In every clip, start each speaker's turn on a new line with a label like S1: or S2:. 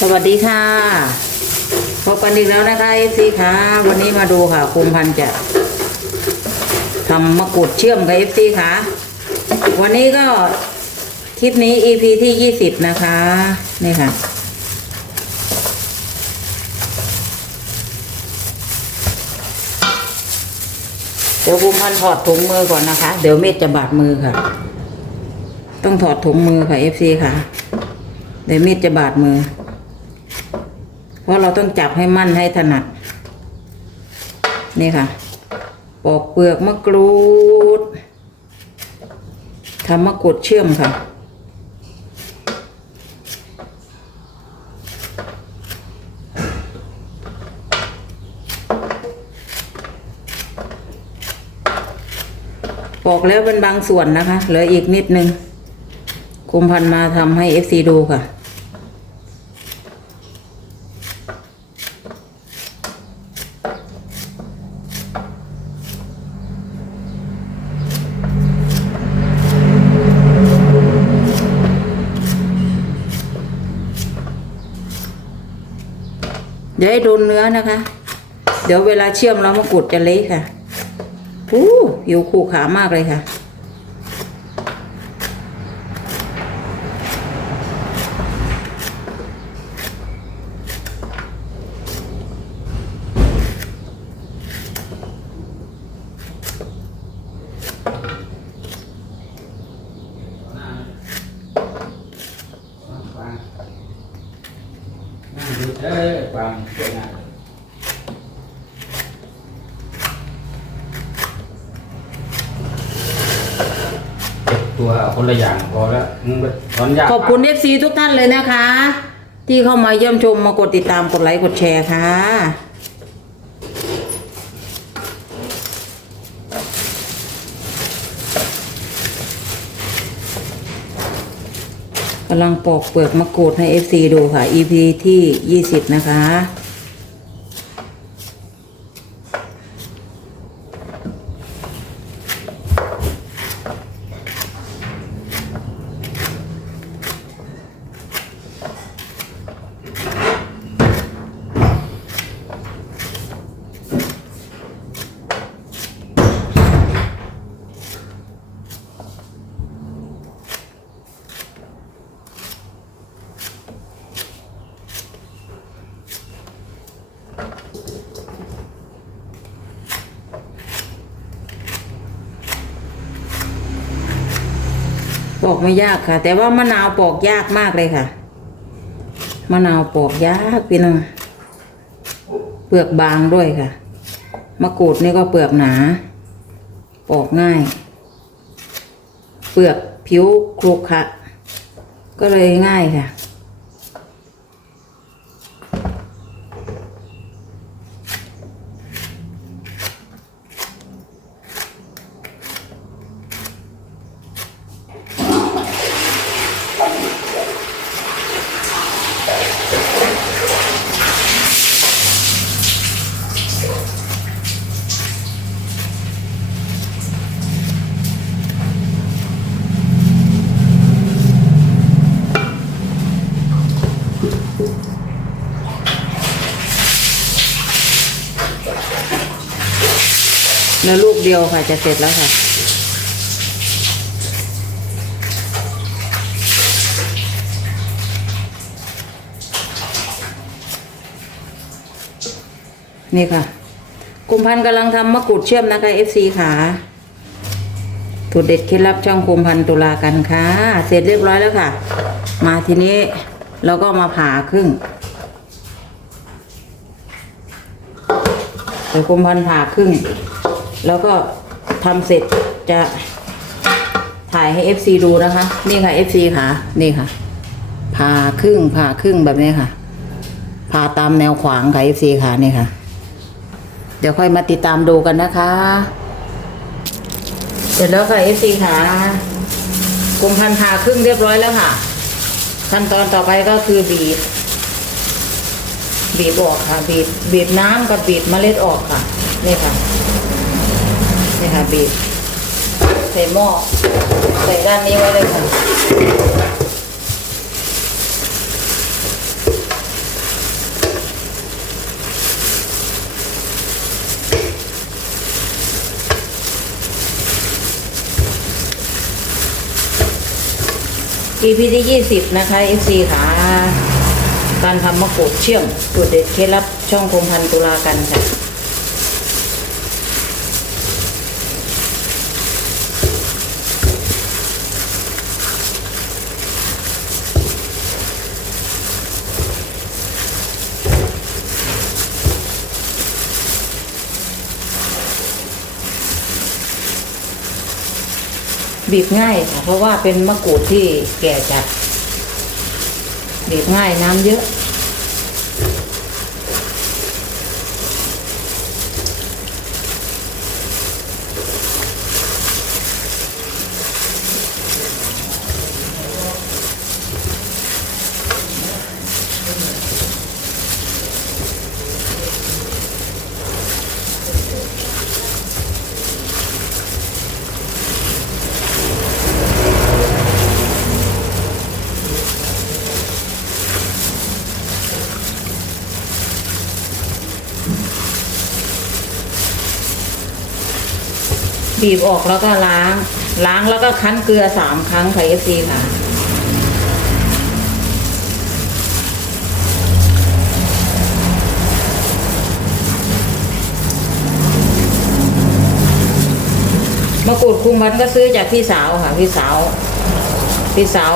S1: สวัสดีค่ะพบกันอีกแล้วนะคะเอฟซีค่ะ วันนี้มาดูค่ะ คุมพันจะทำมะกรูดเชื่อมกับเอฟซีค่ะ วันนี้ก็คลิปนี้ EP ที่ยี่สิบนะคะ นี่ค่ะ เดี๋ยวคุมพันถอดถุงมือก่อนนะคะ เดี๋ยวเม็ดจะบาดมือค่ะ ต้องถอดถุงมือค่ะเอฟซีค่ะ เดี๋ยวเมีดจะบาดมือ เพราะเราต้องจับให้มั่นให้ถนัด นี่ค่ะ ปอกเปลือกมะกรูดทำมะกรูดเชื่อมค่ะ ปอกแล้วเป็นบางส่วนนะคะ เหลืออีกนิดนึงคุมพันมาทำให้เอฟซีดูค่ะ เดี๋ยวให้โดนเนื้อนะคะ เดี๋ยวเวลาเชื่อมแล้วมะกรูดจะเละค่ะอู้อยู่ขู่ขามากเลยค่ะ
S2: ดูเอ้ยฟังเสียงานเก็บตัวคนละอย่างพอแล้วมึงถอนยาก
S1: ขอบคุณเอฟซีทุกท่านเลยนะคะ ที่เข้ามาเยี่ยมชมมากดติดตามกดไลค์กดแชร์ค่ะำลังปอกเปลือกมะกรูดให้ FC ดูค่ะ EP ที่ 20 นะคะ ปอกไม่ยากค่ะ แต่ว่ามะนาวปอกยากมากเลยค่ะ มะนาวปอกยากพี่น้องเปลือกบางด้วยค่ะ มะกรูดนี่ก็เปลือกหนา ปอกง่าย เปลือกผิวครุขระก็เลยง่ายค่ะ เดียวค่ะจะเสร็จแล้วค่ะ นี่ค่ะกุมพันธ์กำลังทำมะกรูดเชื่อมนะคะ FC ค่ะสูตรเด็ดเคล็ดลับช่องกุมพันธ์ตุลากันค่ะ เสร็จเรียบร้อยแล้วค่ะ มาทีนี้เราก็มาผ่าครึ่งเดี๋ยวกุมพันธ์ผ่าครึ่ง แล้วก็ทำเสร็จจะถ่ายให้ FC ดูนะคะ นี่ค่ะ FC ค่ะนี่ค่ะผ่าครึ่งผ่าครึ่งแบบนี้ค่ะผ่าตามแนวขวางค่ะ FC ค่ะนี่ค่ะ เดี๋ยวค่อยมาติดตามดูกันนะคะ เสร็จแล้วค่ะ FC ค่ะกุมพันผ่าครึ่งเรียบร้อยแล้วค่ะ ขั้นตอนต่อไปก็คือบีบ บีบออกค่ะ บีบบีบน้ำกับบีบเมล็ดออกค่ะ นี่ค่ะ เลยค่ะบีบใส่หม้อใส่ด้านนี้ไว้เลยค่ะอีพีที่ยี่สิบนะคะเอฟซีค่ะการทำมะกรูดเชื่อมสูตรเด็ดเคล็ดลับช่องคมพันตุลากันค่ะ บีบง่ายค่ะเพราะว่าเป็นมะกรูดที่แก่จัด บีบง่ายน้ำเยอะ บีบออกแล้วก็ล้าง ล้างแล้วก็คั้นเกลือสามครั้งค่ะ FC ค่ะมะกรูดคุมพันก็ซื้อจากพี่สาวค่ะ พี่สาว พี่สาว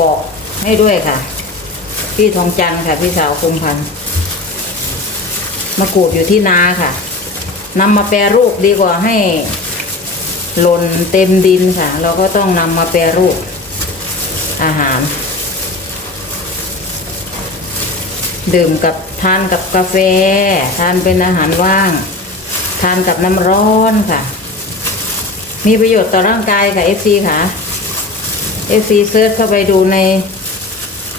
S1: บอกให้ด้วยค่ะ พี่ทองจันค่ะ พี่สาวคุมพันมะกรูดอยู่ที่นาค่ะนำมาแปรรูปดีกว่าให้ หล่นเต็มดินค่ะ เราก็ต้องนำมาแปรรูปอาหาร ดื่มกับทานกับกาแฟ ทานเป็นอาหารว่าง ทานกับน้ำร้อนค่ะ มีประโยชน์ต่อร่างกายค่ะ FC ค่ะ FC เซิร์ชเข้าไปดูใน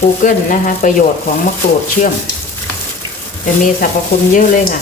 S1: Google นะคะ ประโยชน์ของมะกรูดเชื่อม จะมีสรรพคุณเยอะเลยค่ะ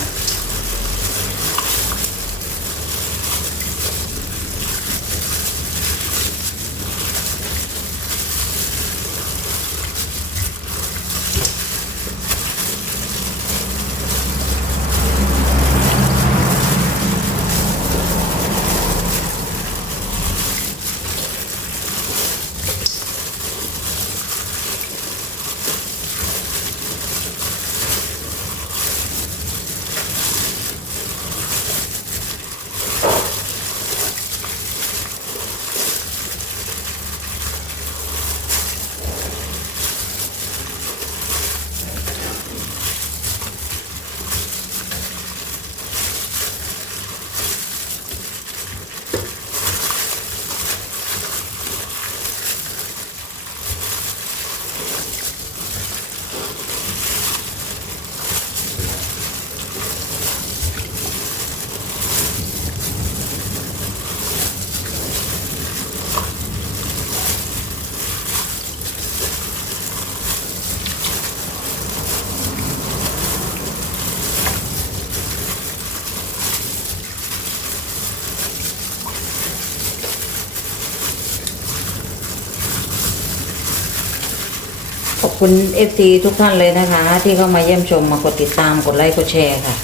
S1: ขอบคุณ FC ทุกท่านเลยนะคะ ที่เข้ามาเยี่ยมชมมากดติดตามกดไลค์กดแชร์ค่ะ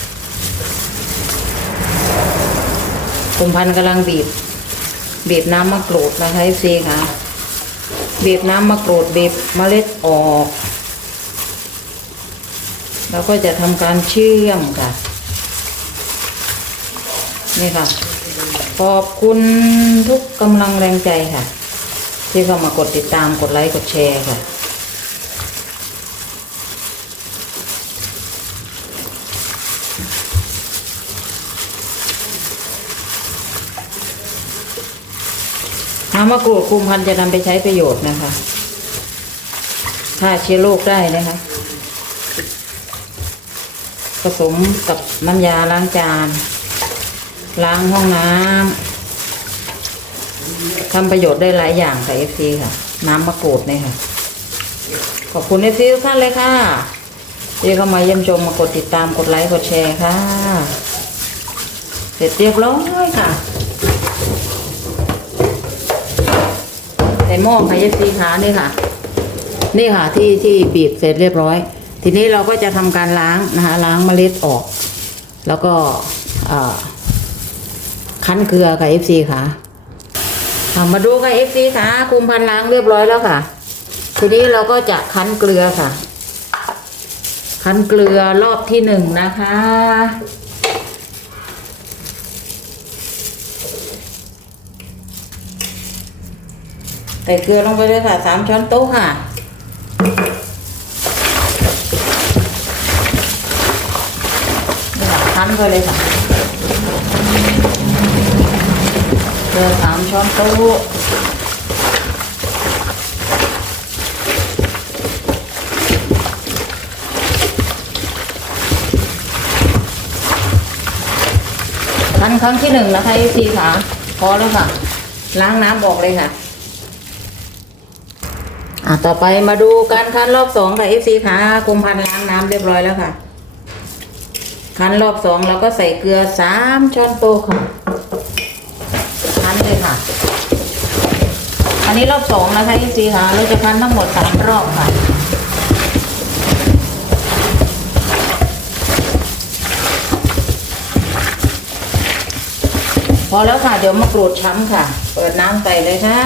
S1: คุมพันกำลังบีบ บีบน้ำมะกรูดนะคะ FC ค่ะ บีบน้ำมะกรูดบีบเมล็ดออก แล้วก็จะทำการเชื่อมค่ะ นี่ค่ะ ขอบคุณทุกกำลังแรงใจค่ะ ที่เข้ามากดติดตามกดไลค์กดแชร์ค่ะ น้ำมะกรูดคุมพันจะนำไปใช้ประโยชน์นะคะฆ่าเชื้อโรคได้นะคะ ผสมกับน้ำยาล้างจาน ล้างห้องน้ำทำประโยชน์ได้หลายอย่างค่ะเอฟซีค่ะ น้ำมะกรูดเนี่ยค่ะ ขอบคุณเอฟซีทุกท่านเลยค่ะที่เข้ามาเยี่ยมชมมากดติดตามกดไลค์กดแชร์ค่ะ เสร็จเรียบร้อยค่ะ ส่หม้อค่ะเยสีขานี่ค่ะ นี่ค่ะที่ที่บีบเสร็จเรียบร้อย ทีนี้เราก็จะทำการล้างนะคะล้างเมล็ดออก แล้วก็คั้นเกลือค่ะเอฟซีค่ะอะมาดูค่ะเอฟซีค่ะคุมพันล้างเรียบร้อยแล้วค่ะ ทีนี้เราก็จะคั้นเกลือค่ะ คั้นเกลือรอบที่หนึ่งนะคะ ใส่เกลือลงไปเลยค่ะสามช้อนโต๊ะค่ะ คั้นไปเลยค่ะเกลือสามช้อนโต๊ะคั้นครั้งที่หนึ่งนะคะอีซีค่ะ พอแล้วค่ะ ล้างน้ำออกเลยค่ะะต่อไปมาดูการคั้นรอบสองค่ะเอฟซีค่ะกุมพันล้างน้ำเรียบร้อยแล้วค่ะ คั้นรอบสองเราก็ใส่เกลือสามช้อนโต๊ะค่ะ คั้นเลยค่ะ อันนี้รอบสองนะคะเอฟซีค่ะ เราจะคั้นทั้งหมดสามรอบค่ะพอแล้วค่ะ เดี๋ยวมากรูดช้ำค่ะ เปิดน้ำใส่เลยค่ะ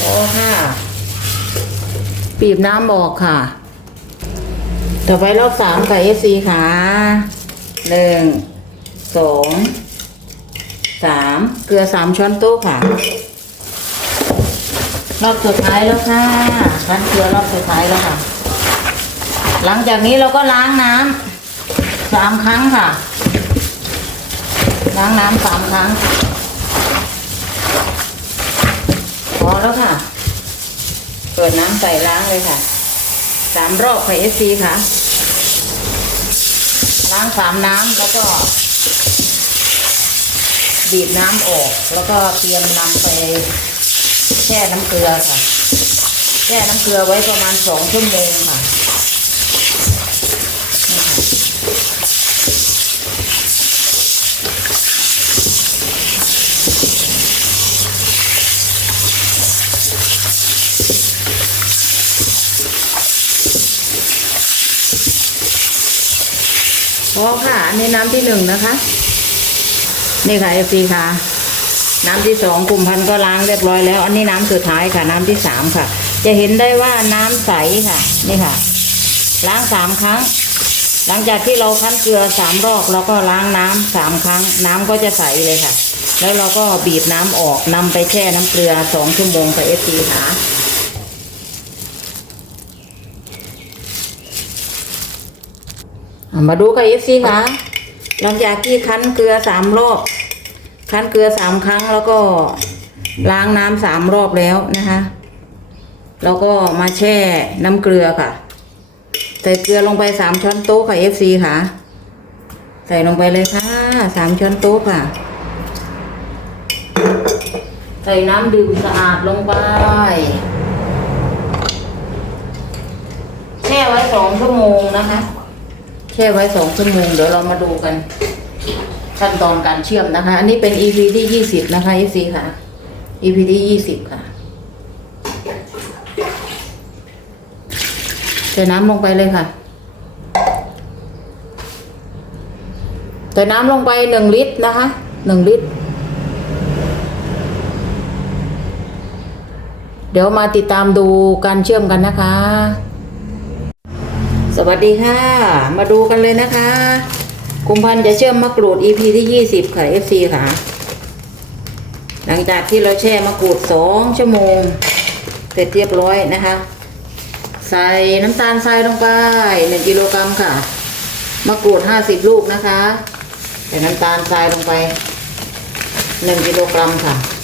S1: โอ้ค่ะ บีบน้ำออกค่ะ ต่อไปรอบสามค่ะเอซีค่ะหนึ่งสองสามเกลือสามช้อนโต๊ะค่ะ รอบสุดท้ายแล้วค่ะคั้นเกลือรอบสุดท้ายแล้วค่ะ หลังจากนี้เราก็ล้างน้ำสามครั้งค่ะ ล้างน้ำสามครั้งพอแล้วค่ะ เปิดน้ำใส่ล้างเลยค่ะสามรอบค่ะเอซีค่ะ ล้างสามน้ำแล้วก็ บีบน้ำออก แล้วก็เตรียมนำไปแช่น้ำเกลือค่ะ แช่น้ำเกลือไว้ประมาณสองชั่วโมงค่ะ พอค่ะอันนี้น้ำที่หนึ่งนะคะ นี่ค่ะเอฟซีค่ะ น้ำที่สองกลุ่มพันก็ล้างเรียบร้อยแล้ว อันนี้น้ำสุดท้ายค่ะ น้ำที่สามค่ะ จะเห็นได้ว่าน้ำใสค่ะ นี่ค่ะ ล้างสามครั้ง หลังจากที่เราคั้นเกลือสามรอบเราก็ล้างน้ำสามครั้ง น้ำก็จะใสเลยค่ะ แล้วเราก็บีบน้ำออกนำไปแช่น้ำเกลือสองชั่วโมงค่ะเอฟซีค่ะ อะ มาดูค่ะเอฟซีค่ะหลังจากที่คั้นเกลือสามรอบ คั้นเกลือสามครั้งแล้วก็ล้างน้ำสามรอบแล้วนะคะแล้วก็มาแช่น้ำเกลือค่ะ ใส่เกลือลงไปสามช้อนโต๊ะค่ะเอฟซีค่ะ ใส่ลงไปเลยค่ะสามช้อนโต๊ะค่ะ ใส่น้ำดื่มสะอาดลงไปแช่ไว้สองชั่วโมงนะคะ ช่ไว้สองชั่วโมงเดี๋ยวเรามาดูกัน ขั้นตอนการเชื่อมนะคะ อันนี้เป็น EP ที่ยี่สิบนะคะ FC ค่ะ EP ที่ยี่สิบค่ะใส่น้ำลงไปเลยค่ะใส่น้ำลงไปหนึ่งลิตรนะคะหนึ่งลิตร เดี๋ยวมาติดตามดูการเชื่อมกันนะคะ สวัสดีค่ะ มาดูกันเลยนะคะ กุมพันธ์จะเชื่อมมะกรูด EP ที่ยี่สิบค่ะ FC ค่ะ หลังจากที่เราแช่มะกรูดสองชั่วโมง เสร็จเรียบร้อยนะคะ ใส่น้ำตาลทรายลงไปหนึ่งกิโลกรัมค่ะ มะกรูดห้าสิบลูกนะคะ ใส่น้ำตาลทรายลงไปหนึ่งกิโลกรัมค่ะ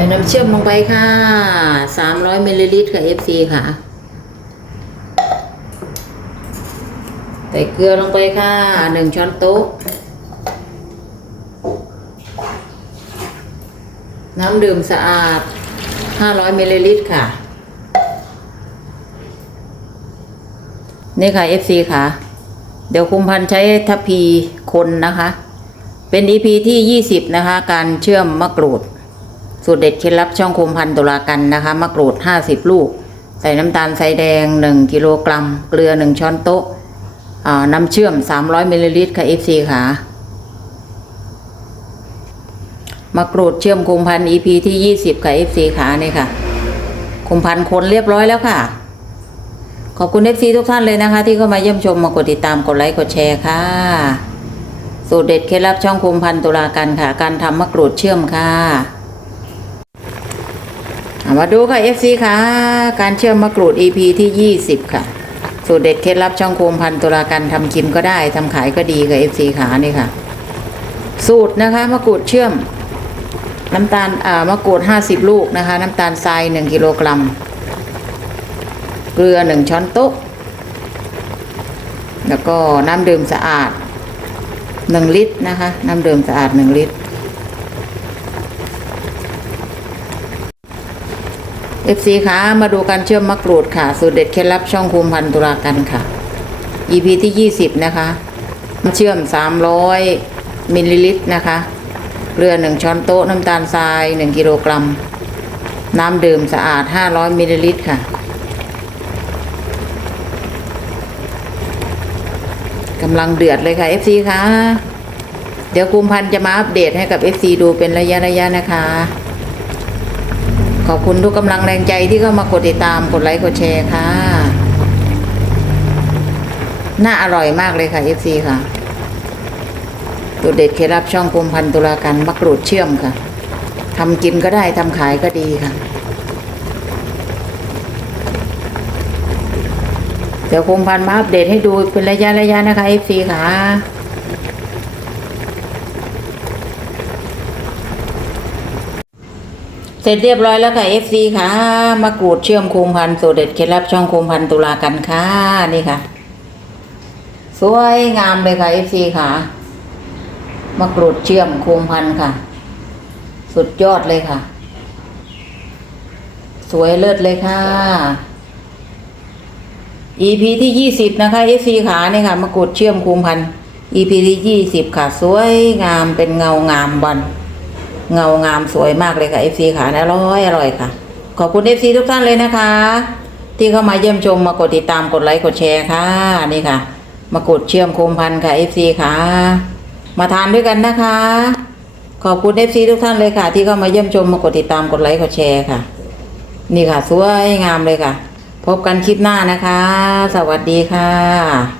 S1: ส่น้ำเชื่อมลงไปค่ะ300มิลลิลิตรค่ะ FC ค่ะ ใส่เกลือลงไปค่ะ1ช้อนโต๊ะ น้ำดื่มสะอาด500มิลลิลิตรค่ะ นี่ค่ะ FC ค่ะ เดี๋ยวคุมพันใช้ทัพพีคนนะคะ เป็น EP ที่ 20 นะคะ การเชื่อมมะกรูด สูตรเด็ดเคล็ดลับช่องคุมพันตุลากันนะคะมะกรูด 50 ลูก ใส่น้ำตาลทรายแดง 1 กิโลกรัม เกลือ 1 ช้อนโต๊ะน้ำเชื่อม 300มิลลิลิตรค่ะ FC ค่ะมะกรูดเชื่อมคุมพัน EP ที่ 20 ค่ะ FC ค่ะนี่ค่ะคุมพันคนเรียบร้อยแล้วค่ะ ขอบคุณ FC ทุกท่านเลยนะคะ ที่เข้ามาเยี่ยมชมมากดติดตามกดไลค์กดแชร์ค่ะสูตรเด็ดเคล็ดลับช่องคุมพันตุลากันค่ะ การทำมะกรูดเชื่อมค่ะ เอามาดูค่ะ FC ค่ะ การเชื่อมมะกรูด EP ที่ 20 ค่ะ สูตรเด็ดเคล็ดลับช่องคมพันตุลากันทำกินก็ได้ทำขายก็ดีค่ะ FC ค่ะนี่ค่ะ สูตรนะคะมะกรูดเชื่อม น้ำตาลอ่ามะกรูด 50 ลูกนะคะ น้ำตาลทราย 1 กิโลกรัม เกลือ 1 ช้อนโต๊ะ แล้วก็น้ำดื่มสะอาด 1 ลิตรนะคะ น้ำดื่มสะอาด 1 ลิตร FC คะมาดูการเชื่อมมะกรูดค่ะ สูตรเด็ดเคล็ดลับช่องคุมพันตุลากันค่ะ EP ที่ 20 นะคะเชื่อม 300 มิลลิลิตรนะคะเกลือ 1 ช้อนโต๊ะน้ำตาลทราย 1 กิโลกรัม น้ำดื่มสะอาด 500 มิลลิลิตรค่ะกำลังเดือดเลยค่ะ FC คะเดี๋ยวคุมพันจะมาอัปเดตให้กับ FC ดูเป็นระยะระยะนะคะ ขอบคุณทุกกำลังแรงใจที่เข้ามากดติดตามกดไลค์กดแชร์ค่ะ น่าอร่อยมากเลยค่ะ FC ค่ะตัวเด็ดเคล็ดลับช่องคุมพันตุลาการมะกรูดเชื่อมค่ะทำกินก็ได้ทำขายก็ดีค่ะ เดี๋ยวคงพันมาอัปเดตให้ดูเป็นระยะระยะนะคะ FC ค่ะ เส ร็จเรียบร้อยแล้วค่ะ FC ค่ะมะกรูดเชื่อมโคมพันธุ์สูตรเด็ดเคล็ดลับช่องโคมพันธุ์ตุลากันค่ะนี่ค่ะ สวยงามเลยค่ะ FC ค่ะมะกรูดเชื่อมโคมพันธุ์ค่ะ สุดยอดเลยค่ะ สวยเลิศเลยค่ะ EP ที่ยี่สิบนะคะ FC ขาเนี่ยค่ะมะกรูดเชื่อมคุมพันธุ์ EP ที่ยี่สิบค่ะ สวยงามเป็นเงางามบัน เงางามสวยมากเลยค่ะ FC ขาอร่อยอร่อยค่ะ ขอบคุณ FC ทุกท่านเลยนะคะ ที่เข้ามาเยี่ยมชมมากดติดตามกดไลค์กดแชร์ค่ะนี่ค่ะ มากดเชื่อมโคมพันธุ์ค่ะ FC ค่ะ มาทานด้วยกันนะคะ ขอบคุณ FC ทุกท่านเลยค่ะ ที่เข้ามาเยี่ยมชมมากดติดตามกดไลค์กดแชร์ค่ะ นี่ค่ะ สวยงามเลยค่ะ พบกันคลิปหน้านะคะ สวัสดีค่ะ